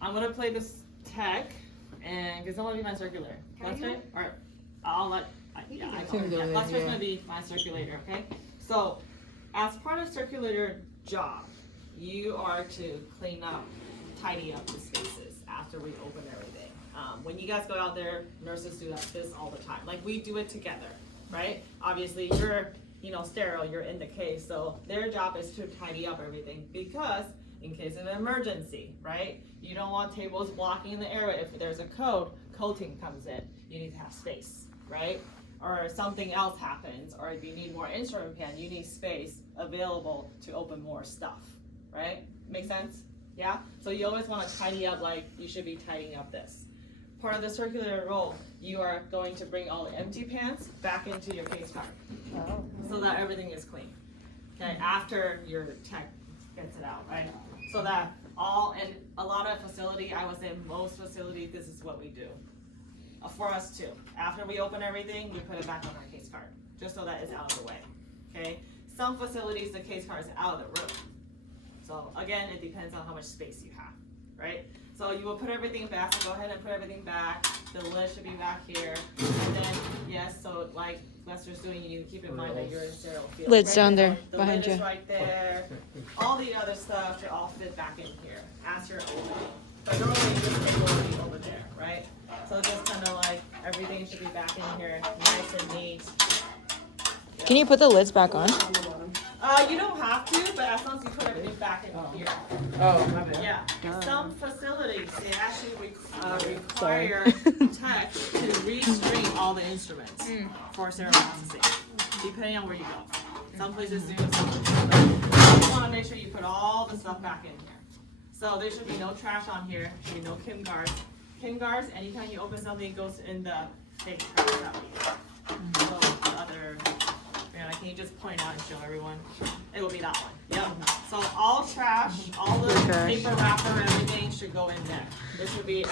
I'm gonna play this tech, and because I want to be my circulator. Lester, or I'll let. Yeah, I can. Yeah, Lester's gonna be my circulator. Okay. So, as part of circulator job, you are to clean up, tidy up the spaces after we open everything. When you guys go out there, nurses do this all the time. Like we do it together, right? Obviously, you're sterile. You're in the case, so their job is to tidy up everything because in case of an emergency, right? You don't want tables blocking the airway. If there's a coating comes in, you need to have space, right? Or something else happens, or if you need more instrument pan, you need space available to open more stuff, right? Make sense? Yeah? So you always want to tidy up, like you should be tidying up this. Part of the circulator role, you are going to bring all the empty pans back into your case card. Oh. So that everything is clean. Okay, after your tech gets it out, right? So that and a lot of facility, I would say most facilities, this is what we do. For us too. After we open everything, we put it back on our case card, just so that it's out of the way. Okay? Some facilities, the case card is out of the room. So again, it depends on how much space you have, right? So you will put everything back. So go ahead and put everything back. The lid should be back here. And then, yes, so like Lester's doing, you need to keep in mind that you're in sterile field. Lid's right? down there The behind lid you. is right there. All the other stuff should all fit back in here as you're opening. But normally this table will be over there, right? So just kind of like everything should be back in here, nice and neat. Yeah. Can you put the lids back on? You don't have to, but as long as you put everything back in here. Oh, my bad. Yeah. Some facilities, they actually require tech to restring all the instruments for sterile processing, depending on where you go. Some places do, some places don't. You want to make sure you put all the stuff back in here. So there should be no trash on here. There should be no Kim guards. Kim guards, anytime you open something, it goes in the big trash that we use. So the other, can you just point out and show everyone? It will be that one. Yep. So all trash, all the paper wrapper, everything should go in there. Everything should be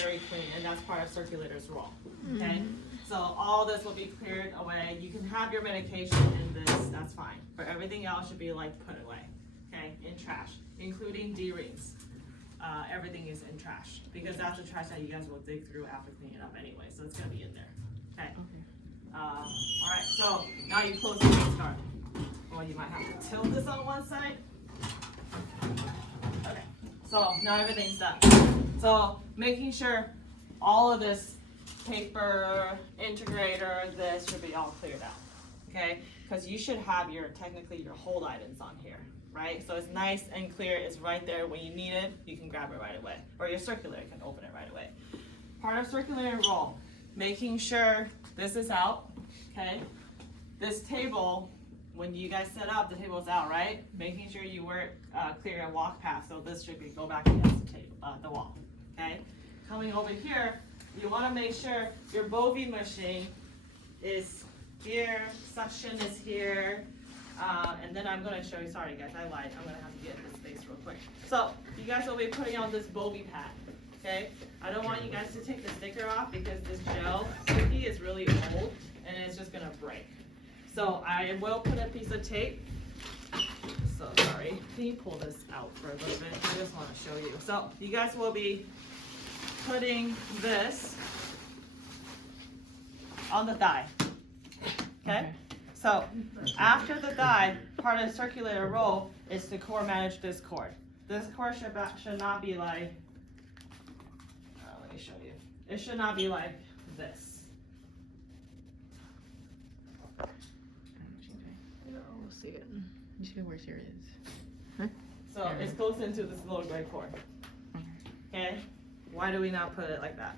very clean, and that's part of circulator's role. Okay? So all this will be cleared away. You can have your medication in this, that's fine. But everything else should be like put away, okay, in trash, including D-rings. Everything is in trash because that's the trash that you guys will dig through after cleaning it up anyway. So it's gonna be in there, okay? All right, so now you close the case card. Well, you might have to tilt this on one side. Okay, so now everything's done. So making sure all of this paper, integrator, this should be all cleared out, okay? Because you should have technically your hold items on here, right? So it's nice and clear, it's right there. When you need it, you can grab it right away. Or your circulator can open it right away. Part of circulator role, making sure this is out, okay? This table, when you guys set up, the table's out, right? Making sure you clear a walk path, so this should go back against the wall, okay? Coming over here, you want to make sure your bovine machine is here, suction is here, and then I'm going to show you, sorry guys, I lied, I'm going to have to get this space real quick. So, you guys will be putting on this bovine pad, okay? I don't want you guys to take the sticker off because this gel sticky is really old and it's just going to break. So, I will put a piece of tape. So, sorry, can you pull this out for a little bit? I just want to show you. So, you guys will be putting this on the die, okay? So after the die, part of the circulator role is to core manage this cord. This cord should not be like, let me show you. It should not be like this. We'll see it. You see where here is. So it goes into this little gray cord, okay? Why do we not put it like that?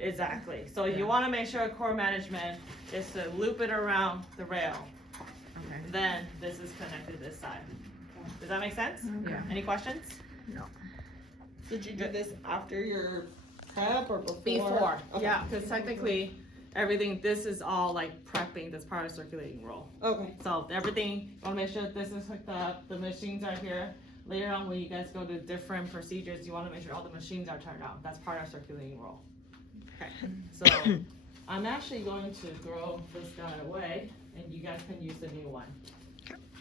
Exactly. So you want to make sure core management is to loop it around the rail. Okay. Then this is connected this side. Does that make sense? Yeah. Any questions? No. Did you do this after your prep or before? Before. Okay. Yeah, because technically everything, this is all like prepping, this part of circulating role. Okay. So everything, you want to make sure this is hooked up, the machines are here. Later on when you guys go to different procedures, you want to make sure all the machines are turned on. That's part of circulating role. Okay, so I'm actually going to throw this guy away and you guys can use the new one.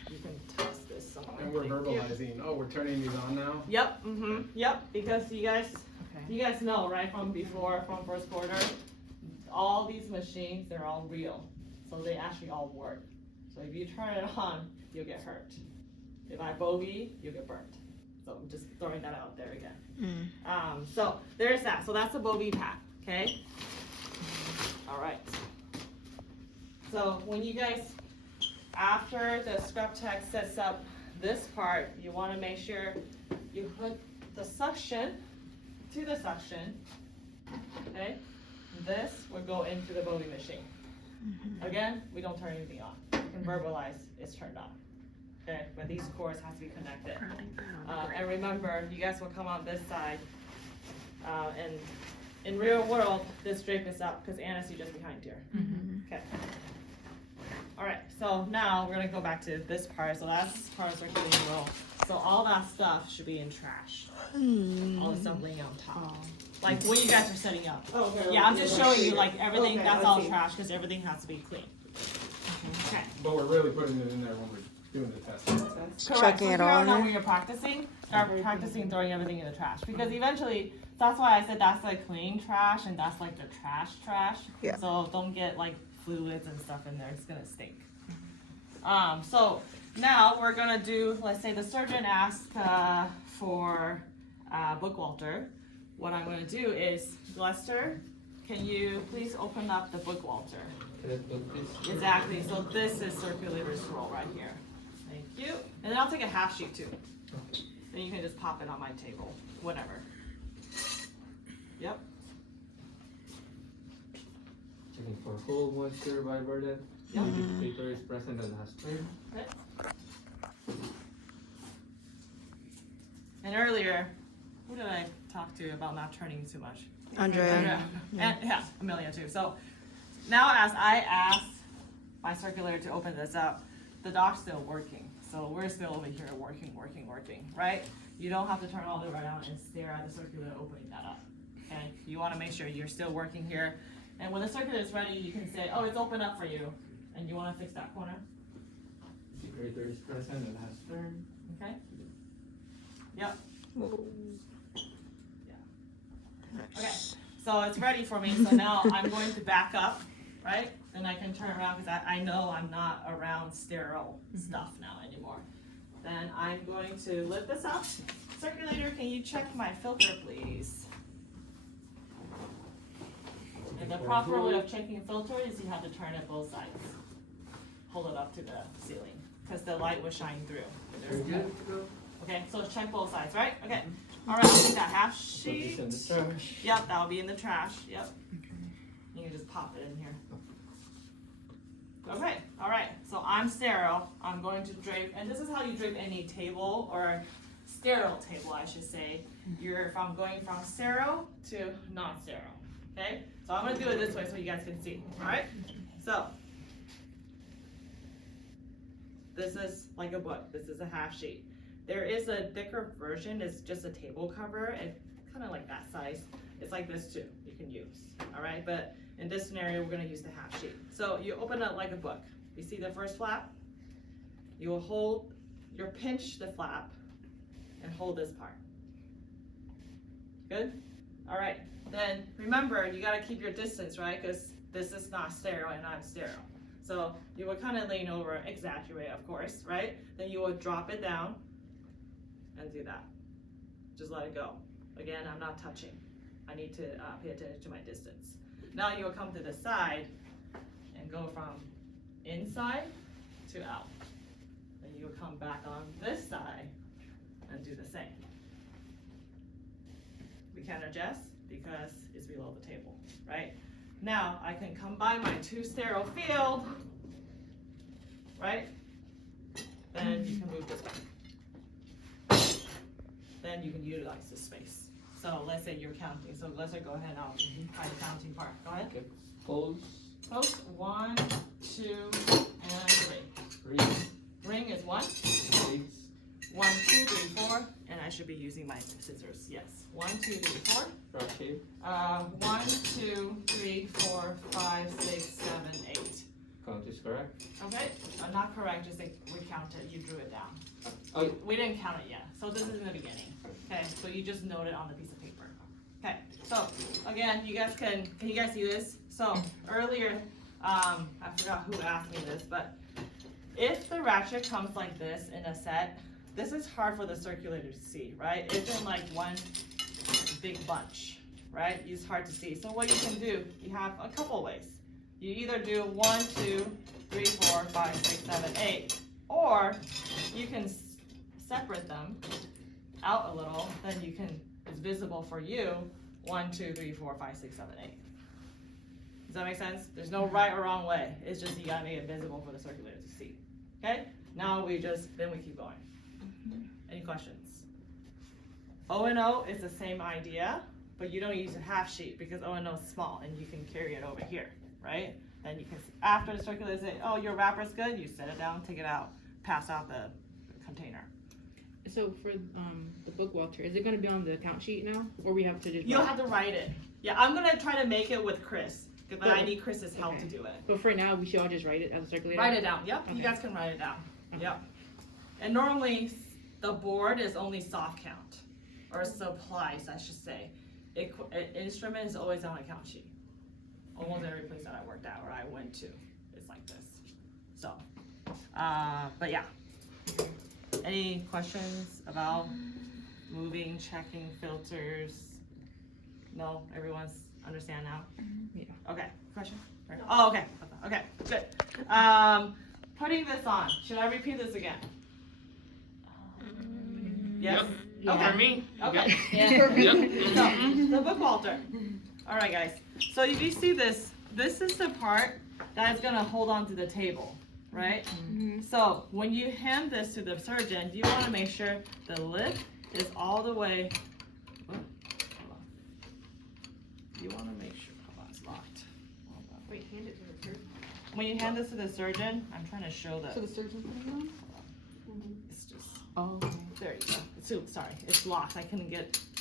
You can toss this some more. And we're Thank you. verbalizing, oh, we're turning these on now? Yep, yep, because you guys Okay. know, right, from before, from first quarter, all these machines, they're all real. So they actually all work. So if you turn it on, you'll get hurt. If I bogey, you'll get burnt. So I'm just throwing that out there again. So there's that. So that's a bogey pack, okay? All right. So when you guys, after the scrub tech sets up this part, you want to make sure you hook the suction to the suction, okay? This will go into the bogey machine. Again, we don't turn anything on. You can verbalize it's turned on, okay? But these cords have to be connected. And remember, you guys will come on this side, and in real world, this drape is up because Anna's just behind here. Okay. All right, so now we're gonna go back to this part. So that's part of circulating roll. So all that stuff should be in trash. All the stuff laying on top. Like when you guys are setting up. Oh, okay. Yeah, I'm just showing you like everything, Okay, that's I all see. trash because everything has to be clean. Okay. But we're really putting it in there when we're doing the test. Correct. Chucking So it here all on in out there? when you're practicing, start practicing throwing everything in the trash. Because eventually, that's why I said that's like clean trash and that's like the trash. Yeah. So don't get like fluids and stuff in there, it's gonna stink. So now we're gonna do, let's say the surgeon asked for book Walter. What I'm gonna do is, Lester, can you please open up the book Walter? Exactly, so this is circulator's roll right here. Thank you. And then I'll take a half sheet too. Then you can just pop it on my table, whatever. Yep. Checking for whole moisture vibrated. Yep. Paper is present and has turned. And earlier, who did I talk to about not turning too much? Andre. And yeah, Amelia too. So now as I asked my circulator to open this up, the dock's still working. So we're still over here working, right? You don't have to turn all the way around and stare at the circulator opening that up. Okay? You want to make sure you're still working here. And when the circulator is ready, you can say, oh, it's open up for you. And you want to fix that corner. Paper is present and has turned. Okay? Yep. Okay, so it's ready for me, so now I'm going to back up, right? Then I can turn around because I know I'm not around sterile stuff now anymore. Then I'm going to lift this up. Circulator, can you check my filter, please? And the proper way of checking a filter is you have to turn it both sides. Hold it up to the ceiling because the light will shine through. Very good to go. Okay, so check both sides, right? Okay. All right, I'll take that half Put sheet. this in the trash. Yep, that'll be in the trash. Yep. You can just pop it in here. Okay, all right. So I'm sterile. I'm going to drape, and this is how you drape any table or sterile table, I should say. If I'm going from sterile to non-sterile. Okay. So I'm gonna do it this way so you guys can see. All right. So this is like a book. This is a half sheet. There is a thicker version, it's just a table cover, and kind of like that size. It's like this too, you can use, all right? But in this scenario, we're gonna use the half sheet. So you open it like a book. You see the first flap? You will pinch the flap and hold this part. Good? All right, then remember, you gotta keep your distance, right? Because this is not sterile and I'm sterile. So you will kind of lean over, exaggerate, of course, right? Then you will drop it down and do that. Just let it go. Again, I'm not touching. I need to pay attention to my distance. Now you will come to the side and go from inside to out. Then you will come back on this side and do the same. We can adjust because it's below the table, right? Now I can come by my two sterile field, right? Then you can move this back. Then you can utilize this space. So let's say you're counting. So let's go ahead and I'll try the counting part. Go ahead. Okay. Pose. Post 1, 2, and 3. Ring is 1. 8. 1, 2, 3, 4. And I should be using my scissors. Yes. 1, 2, 3, 4. Rock shape. 1, 2, 3, 4, 5, 6, 7, 8. count is correct. Okay, not correct, just like we counted, you drew it down. Oh, We didn't count it yet, so this is in the beginning. Okay, so you just note it on the piece of paper. Okay, so again, you guys can you guys see this? So earlier, I forgot who asked me this, but if the ratchet comes like this in a set, this is hard for the circulator to see, right? It's in like one big bunch, right? It's hard to see. So what you can do, you have a couple ways. You either do 1, 2, 3, 4, 5, 6, 7, 8, or you can separate them out a little, then you can, it's visible for you, 1, 2, 3, 4, 5, 6, 7, 8. Does that make sense? There's no right or wrong way. It's just you gotta make it visible for the circulator to see. Okay? Now we keep going. Any questions? O and O is the same idea, but you don't use a half sheet because O and O is small and you can carry it over here, right? Then you can, after the circulator say, oh, your wrapper's good, you set it down, take it out, pass out the container. So for the book, Walter, is it going to be on the count sheet now, or we have to just? You'll have to write it. Yeah, I'm gonna try to make it with Chris, but I need Chris's help to do it. But for now, we should all just write it as a circulator. Write it down. Yep, Okay. you guys can write it down. Okay. Yep. And normally the board is only soft count, or supplies, I should say. Instrument is always on a count sheet. Almost every place that I worked at or I went to, it's like this. So, but yeah. Any questions about moving, checking filters? No, everyone's understand now? Yeah. Okay, question? Oh, okay, okay, good. Putting this on, should I repeat this again? Yes? Yeah. Okay. For me? Okay. Yep. Yeah. Yep. So, the book Walter. Alright guys, so if you see this, this is the part that is gonna hold on to the table, right? So when you hand this to the surgeon, you wanna make sure the lip is all the way, hold on. You wanna make sure, hold on, it's locked. Hold on. Wait, hand it to the surgeon. When you hand this to the surgeon, I'm trying to show that. So the surgeon putting it on? It's just, Oh. there you go. Sorry, it's locked, I couldn't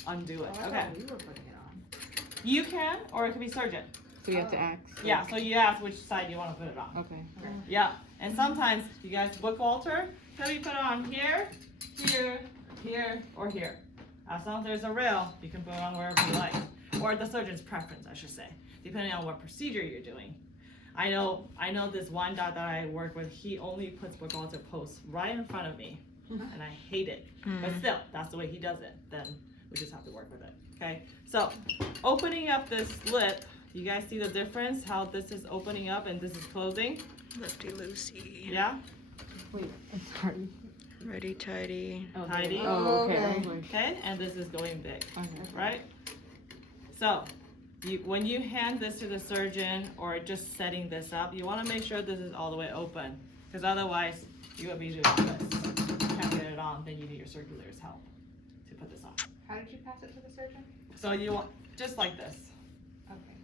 undo it, okay. We were putting it on. You can, or it could be surgeon. So we have to ask. Yeah, so you ask which side you want to put it on. Okay. Yeah, and sometimes you guys book Walter, so you put it on here, here, here, or here. As long as there's a rail, you can put it on wherever you like. Or the surgeon's preference, I should say, depending on what procedure you're doing. I know this one doc that I work with, he only puts book Walter posts right in front of me. And I hate it. But still, that's the way he does it. Then we just have to work with it. Okay? So opening up this lip, you guys see the difference? How this is opening up and this is closing? Lefty loosey. Yeah? Wait, I'm sorry. Ready tighty. Oh, Tidy. Oh, okay. Okay. I was like, Okay, and this is going big. okay. Right? So when you hand this to the surgeon or just setting this up, you want to make sure this is all the way open. Because otherwise you will be doing this. Can't get it on, then you need your circulator's help to put this on. How did you pass it to the surgeon? So you want, just like this. Okay.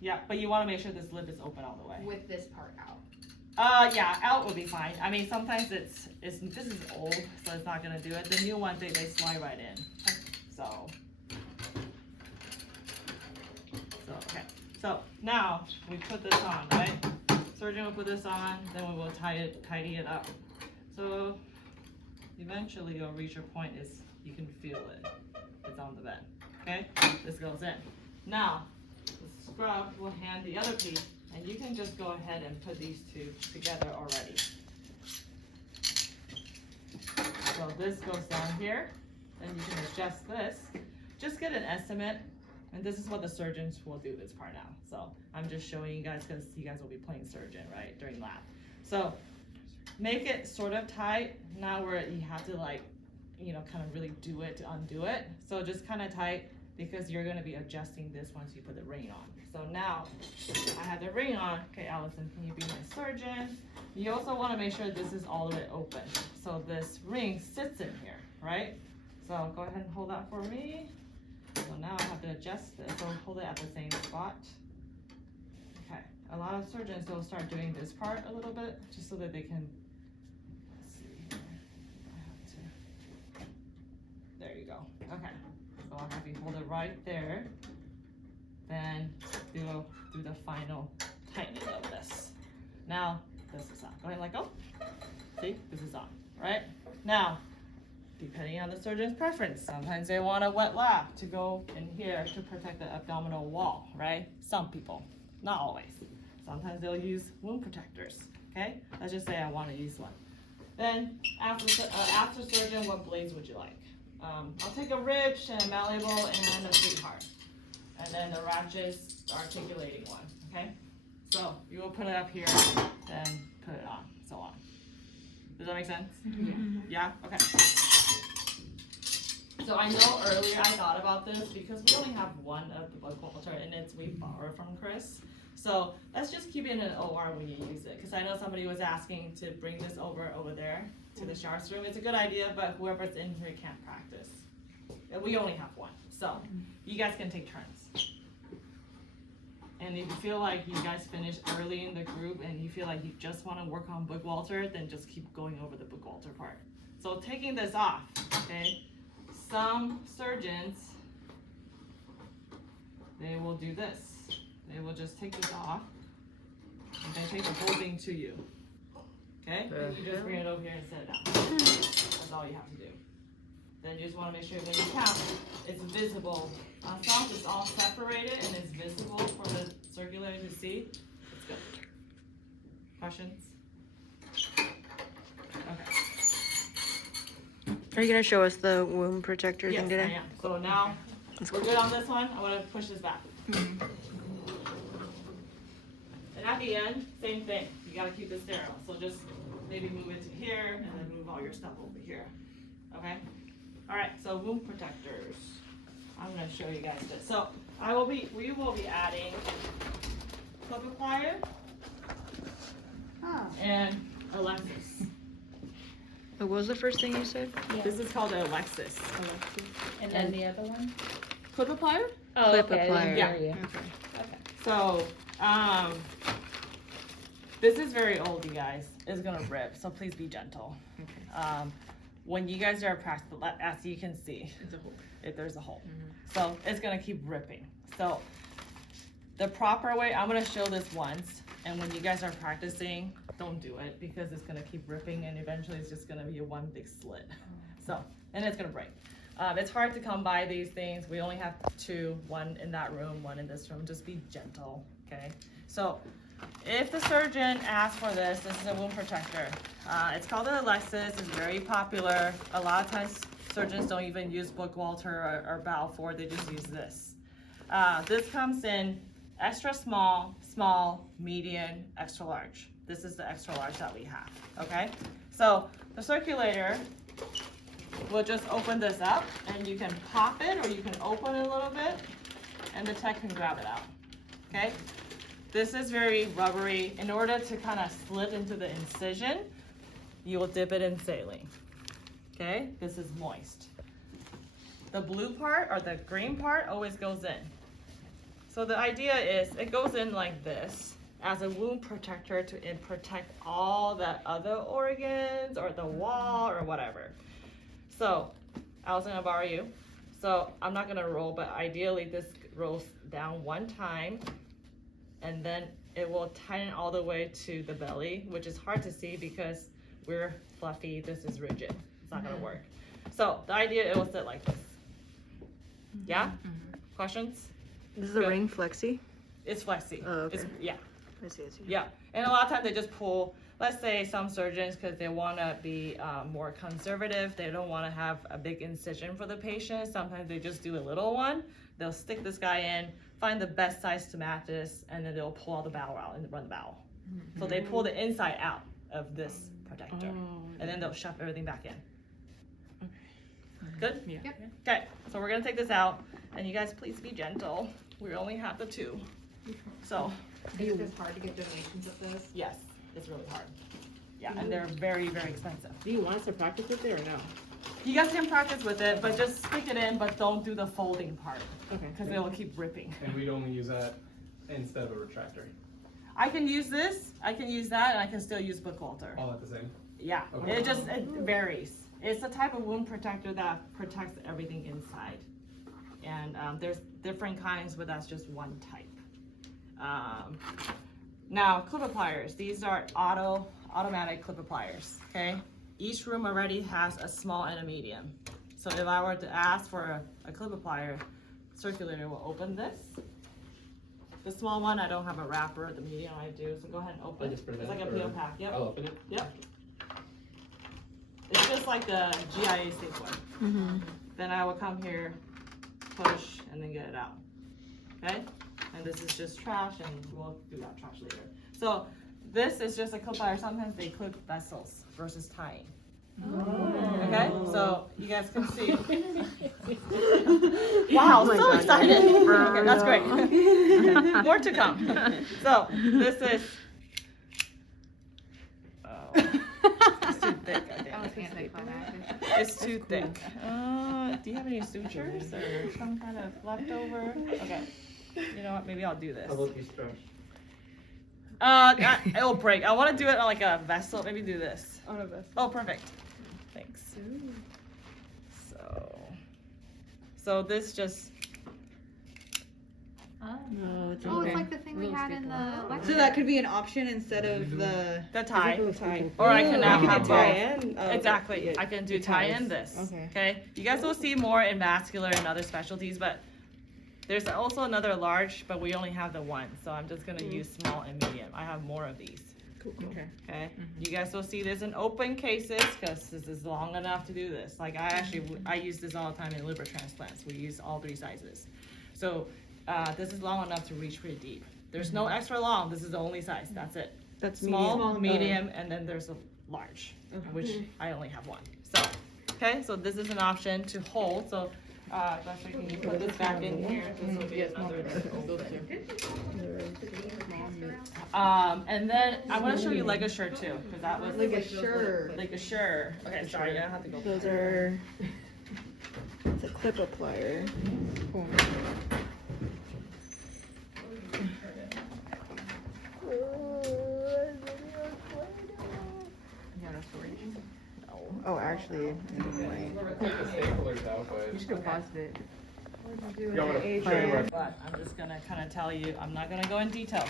Yeah, but you want to make sure this lip is open all the way. With this part out. Yeah, out would be fine. I mean, sometimes this is old, so it's not gonna do it. The new ones, they slide right in. So okay. So now we put this on, right? Surgeon will put this on, then we will tidy it up. So eventually you'll reach a point is you can feel it. It's on the bed. Okay? This goes in. Now the scrub will hand the other piece, and you can just go ahead and put these two together already. So this goes down here, and you can adjust this. Just get an estimate, and this is what the surgeons will do this part now. So I'm just showing you guys because you guys will be playing surgeon, right, during lab. So make it sort of tight, not where you have to like, kind of really do it to undo it. So just kind of tight because you're gonna be adjusting this once you put the ring on. So now I have the ring on. Okay, Allison, can you be my surgeon? You also wanna make sure this is all the way open. So this ring sits in here, right? So go ahead and hold that for me. So now I have to adjust this, so hold it at the same spot. Okay, a lot of surgeons will start doing this part a little bit, just so that they can, let's see here. I have to, there you go, okay. So I'll have you hold it right there, then do the final tightening of this. Now, this is on. Go ahead and let go. See, this is on, right? Now, depending on the surgeon's preference, sometimes they want a wet lap to go in here to protect the abdominal wall, right? Some people, not always. Sometimes they'll use wound protectors, okay? Let's just say I want to use one. Then, after surgeon, what blades would you like? I'll take a rich and a malleable and a sweetheart. And then the ratchet's articulating one, okay? So, you will put it up here, then put it on, so on. Does that make sense? Yeah? Okay. So I know earlier I thought about this because we only have one of the bug Walter and we borrowed from Chris. So let's just keep it in an OR when you use it. Because I know somebody was asking to bring this over there to the shower room. It's a good idea, but whoever's in here can't practice. And we only have one. So you guys can take turns. And if you feel like you guys finished early in the group and you feel like you just want to work on book Walter, then just keep going over the book Walter part. So taking this off, okay? Some surgeons, they will do this. They will just take this off and then take the whole thing to you. Okay? And you just bring it over here and set it down. That's all you have to do. Then you just want to make sure when you count, it's visible. As long as it's all separated and it's visible for the circulator to see, it's good. Questions? Okay. Are you gonna show us the wound protector Yes, thing today? I am. So now, we're good on this one. I want to push this back. And at the end, same thing. You gotta keep this sterile. So just maybe move it to here and then move all your stuff over here. Okay? Alright, so wound protectors. I'm gonna show you guys this. So we will be adding clip applier and Alexis. What was the first thing you said? This is called a Alexis. And then the other one? Clip applier? Oh, Clip okay. applier. Yeah. Okay. So, this is very old, you guys. It's gonna rip, so please be gentle. When you guys are practicing, as you can see, there's a hole. So it's gonna keep ripping. So the proper way, I'm gonna show this once, and when you guys are practicing, don't do it because it's gonna keep ripping and eventually it's just gonna be a one big slit. So, and it's gonna break. It's hard to come by these things. We only have two, one in that room, one in this room. Just be gentle, okay? So if the surgeon asks for this, this is a wound protector. It's called an Alexis. It's very popular. A lot of times surgeons don't even use book Walter or Balfour. They just use this. This comes in extra small, small, medium, extra large. This is the extra large that we have, okay? So the circulator, we'll just open this up and you can pop it or you can open it a little bit and the tech can grab it out, okay? This is very rubbery. In order to kind of slip into the incision, you will dip it in saline, okay? This is moist. The blue part or the green part always goes in. So the idea is it goes in like this as a wound protector to protect all the other organs or the wall or whatever. So I was gonna borrow you. So I'm not gonna roll, but ideally this rolls down one time and then it will tighten all the way to the belly, which is hard to see because we're fluffy, this is rigid. It's not gonna work. So the idea, it will sit like this. Yeah? Questions? This is a Good. ring flexi. It's flexi. Oh, okay. Yeah. I see. Yeah, and a lot of times they just pull, let's say some surgeons, because they want to be more conservative, they don't want to have a big incision for the patient, sometimes they just do a little one, they'll stick this guy in, find the best size to match this, and then they'll pull all the bowel out and run the bowel. So they pull the inside out of this protector, and then they'll shove everything back in. Good? Yeah. Okay, so we're going to take this out, and you guys please be gentle, we only have the two. So, Is this hard to get donations of this? yes, it's really hard. Yeah, and they're very, very expensive. Do you want us to practice with it or no? You guys can practice with it, but just stick it in, but don't do the folding part, Okay. because it will keep ripping. And we'd only use that instead of a retractor. I can use this, I can use that, and I can still use book Walter. All at the same. Yeah, Okay. it varies. It's a type of wound protector that protects everything inside. And there's different kinds, but that's just one type. Now, clip pliers. These are automatic clip pliers, okay? Each room already has a small and a medium. So if I were to ask for a clip plier, circulator will open this. The small one, I don't have a wrapper. The medium, I do. So go ahead and open. Just put it It's like a in, peel or- pack. Yep. I'll open it. Yep. It's just like the GIA stapler. Mm-hmm. Then I will come here, push, and then get it out. Okay? And this is just trash, and we'll do that trash later. So this is just a clip plier. Sometimes they clip vessels versus tying. Okay? So you guys can see. Wow, Oh my so God. excited. Okay, that's great. More to come. So this is. Oh, it's too thick, I think. I was anticlimactic. It's too thick. Do you have any sutures or some kind of leftover? Okay. You know what? Maybe I'll do this. How about these trash? It'll break. I want to do it on like a vessel. Maybe do this. On a vest. Oh, perfect. Thanks. So this just. No, it's Oh, okay. it's like the thing we had in the lecture. So that could be an option instead of the The tie. tie. Or I can now You have could tie both. in. Exactly. Yeah. I can do tie in this. Okay. Okay. You guys will see more in vascular and other specialties, but there's also another large, but we only have the one. So I'm just gonna use small and medium. I have more of these. Okay. Okay. You guys will see this in open cases because this is long enough to do this. Like I use this all the time in liver transplants. We use all 3 sizes. So this is long enough to reach pretty deep. There's no extra long. This is the only size. That's it. That's Small, medium, and then there's a large, which I only have one. So, okay, so this is an option to hold. So, Lester, can you put this back in here? This will be another and then I want to show you ligashire too, because that was Ligashire. Ligashire. Okay, sorry, I have to go. Those are. It's a clip plier. Cool. Oh, actually. Take the staplers out, but. You should have paused it. You want me to show you where? But I'm just gonna kind of tell you, I'm not gonna go in detail.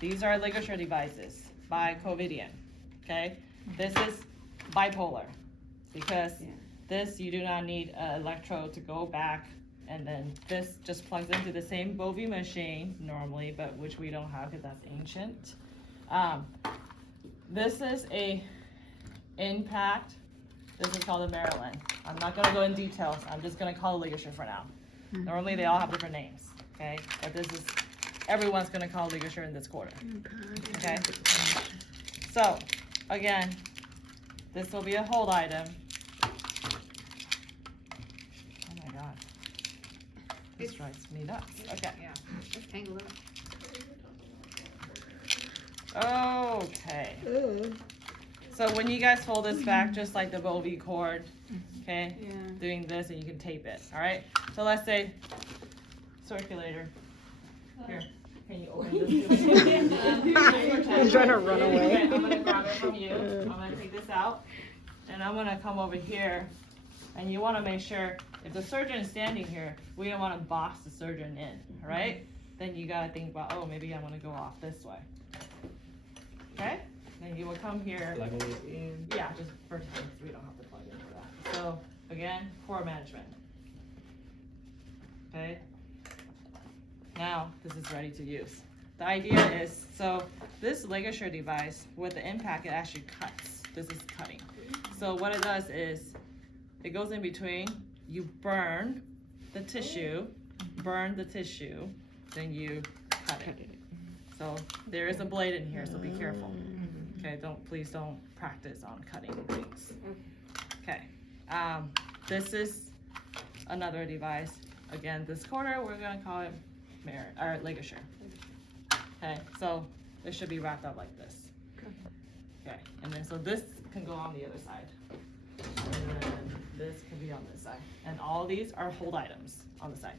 These are ligashire devices by Covidian, okay? This is bipolar, because this, you do not need an electrode to go back, and then this just plugs into the same Bovie machine normally, but which we don't have because that's ancient. This is a impact. This is called a Maryland. I'm not gonna go in details. I'm just gonna call it ligashire for now. Normally they all have different names, okay? But this is, everyone's gonna call ligashire in this quarter, okay? So, again, this will be a hold item. Oh my God. This drives me nuts. Okay. Yeah, it's tangled up. Okay. So when you guys fold this back, just like the Bovie cord, okay? Yeah. Doing this, and you can tape it, all right? So let's say circulator. Here, can you open this? He's trying to run away. Okay, I'm gonna grab it from you. I'm gonna take this out, and I'm gonna come over here, and you wanna make sure, if the surgeon is standing here, we don't wanna box the surgeon in, all right? Then you gotta think about, oh, maybe I wanna go off this way. Okay? Then you will come here. Plug it in. Yeah, just vertically, so we don't have to plug into that. So, again, core management. Okay? Now, this is ready to use. The idea is, so this ligashire device, with the impact, it actually cuts. This is cutting. So what it does is, it goes in between, you burn the tissue, then you cut it. So there is a blade in here, so be careful. Okay, please don't practice on cutting things. Okay, this is another device. Again, this corner, we're gonna call it ligashire. Okay, so it should be wrapped up like this. Okay, and then so this can go on the other side. And then this can be on this side. And all these are hold items on the side.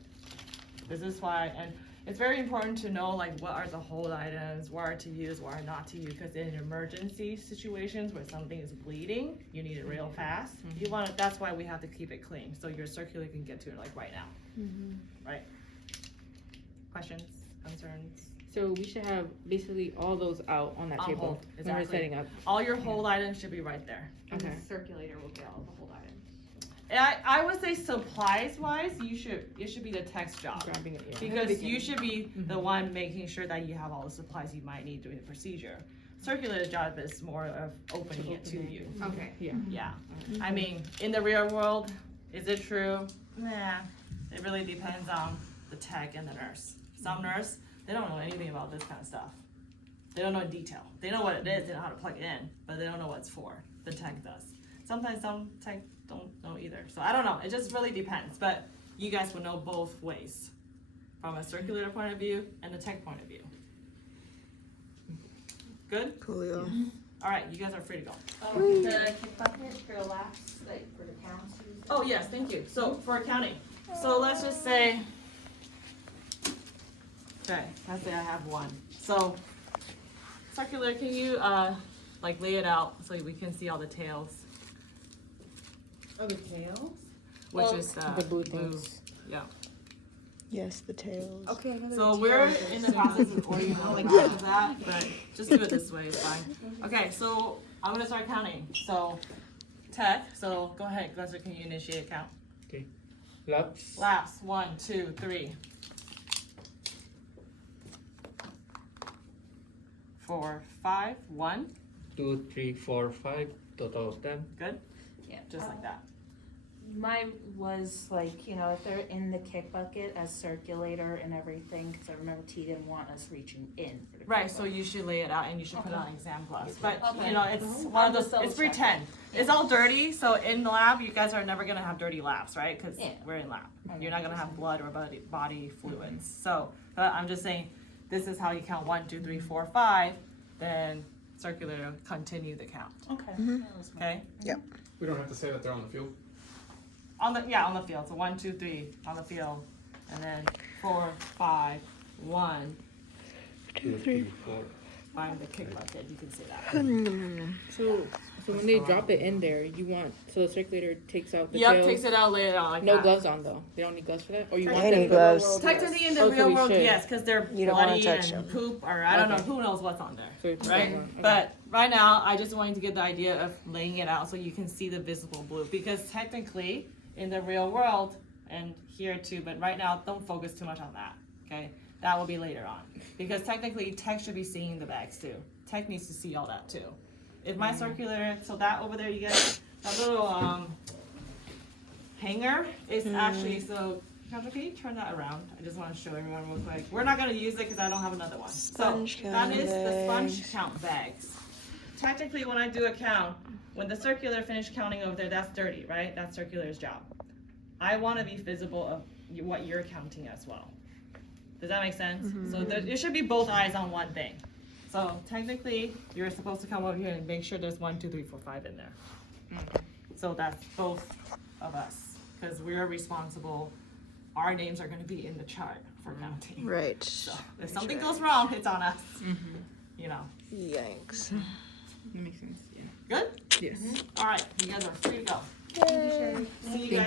This is why, and it's very important to know like what are the hold items, what are to use, what are not to use, because in emergency situations where something is bleeding, you need it real fast. You want it, that's why we have to keep it clean, so your circulator can get to it like right now. Right? Questions, concerns? So we should have basically all those out on that On table hold, when we're exactly. setting up. All your hold items should be right there. And Okay. the circulator will get all the hold items. And I would say supplies wise, it should be the tech's job. Grabbing it, yeah. Because you should be the one making sure that you have all the supplies you might need during the procedure. Circulator's job is more of opening it to you. Okay. Yeah. Yeah. I mean, in the real world, is it true? Nah. It really depends on the tech and the nurse. Some nurse, they don't know anything about this kind of stuff. They don't know in detail. They know what it is, they know how to plug it in, but they don't know what it's for. The tech does. Sometimes some tech don't know either. So I don't know. It just really depends. But you guys will know both ways, from a circulator point of view and the tech point of view. Good? Coolio. All right, you guys are free to go. The kick bucket for laughs, like for the counts. Oh yes, thank you. So for accounting, so let's just say, okay, let's say I have one. So circular, can you like lay it out so we can see all the tails? Oh, the tails? Which is The blue things. Yeah. Yes, the tails. Okay. So we're in the process of ordering the back of that, but just do it this way, it's fine. Okay, so I'm gonna start counting. So tech, so go ahead, Glesser, can you initiate count? Laps. Laps, 1, 2, 3. 4, 5, 1. 2, 3, 4, 5. Total of 10. Good? Yeah. Just like that. Mine was like, if they're in the kick bucket as circulator and everything, because I remember T didn't want us reaching in for the Right, kick so bucket. you should lay it out and you should put it on exam gloves. But, Okay. it's one of those, double it's check. pretend. It's all dirty, so in the lab, you guys are never gonna have dirty labs, right? Because Yeah. we're in lab. You're not gonna have blood or body fluids. So, but I'm just saying, this is how you count 1, 2, 3, 4, 5, then circular, continue the count, Okay. Mhm. That was mine. okay? We don't have to say that they're on the field. On the field, so 1, 2, 3, on the field, and then 4, 5, 1, 2, 3, 4. find the kick bucket, you can say that. So when they drop it in there, you want so the circulator takes out the Yep, tails. takes it out, lay it out like No that. gloves on though. They don't need gloves for that, or you want Any them gloves. Technically, in the Oh, so real we world, should. yes, because they're You don't wanna bloody touch and them. poop, or I don't know, Okay. who knows what's on there, So it's right? okay. But right now, I just wanted to get the idea of laying it out so you can see the visible blue, because technically, in the real world, and here too, but right now, don't focus too much on that, okay? That will be later on, because technically, tech should be seeing the bags too. Tech needs to see all that too. If my circular, so that over there, you guys, that little hanger is actually, so Kendra, can you turn that around? I just want to show everyone real quick. We're not going to use it because I don't have another one. Sponge So that count is the sponge bags. count bags. Technically, when I do a count, when the circular finished counting over there, that's dirty, right? That's circular's job. I want to be visible of what you're counting as well. Does that make sense? So it should be both eyes on one thing. So technically, you're supposed to come over here and make sure there's 1, 2, 3, 4, 5 in there. So that's both of us, because we're responsible. Our names are going to be in the chart for counting. Right. So if something goes wrong, it's on us. You know. Yikes. That makes sense. Yeah. Good? Yes. All right, you guys are free to go. See you guys.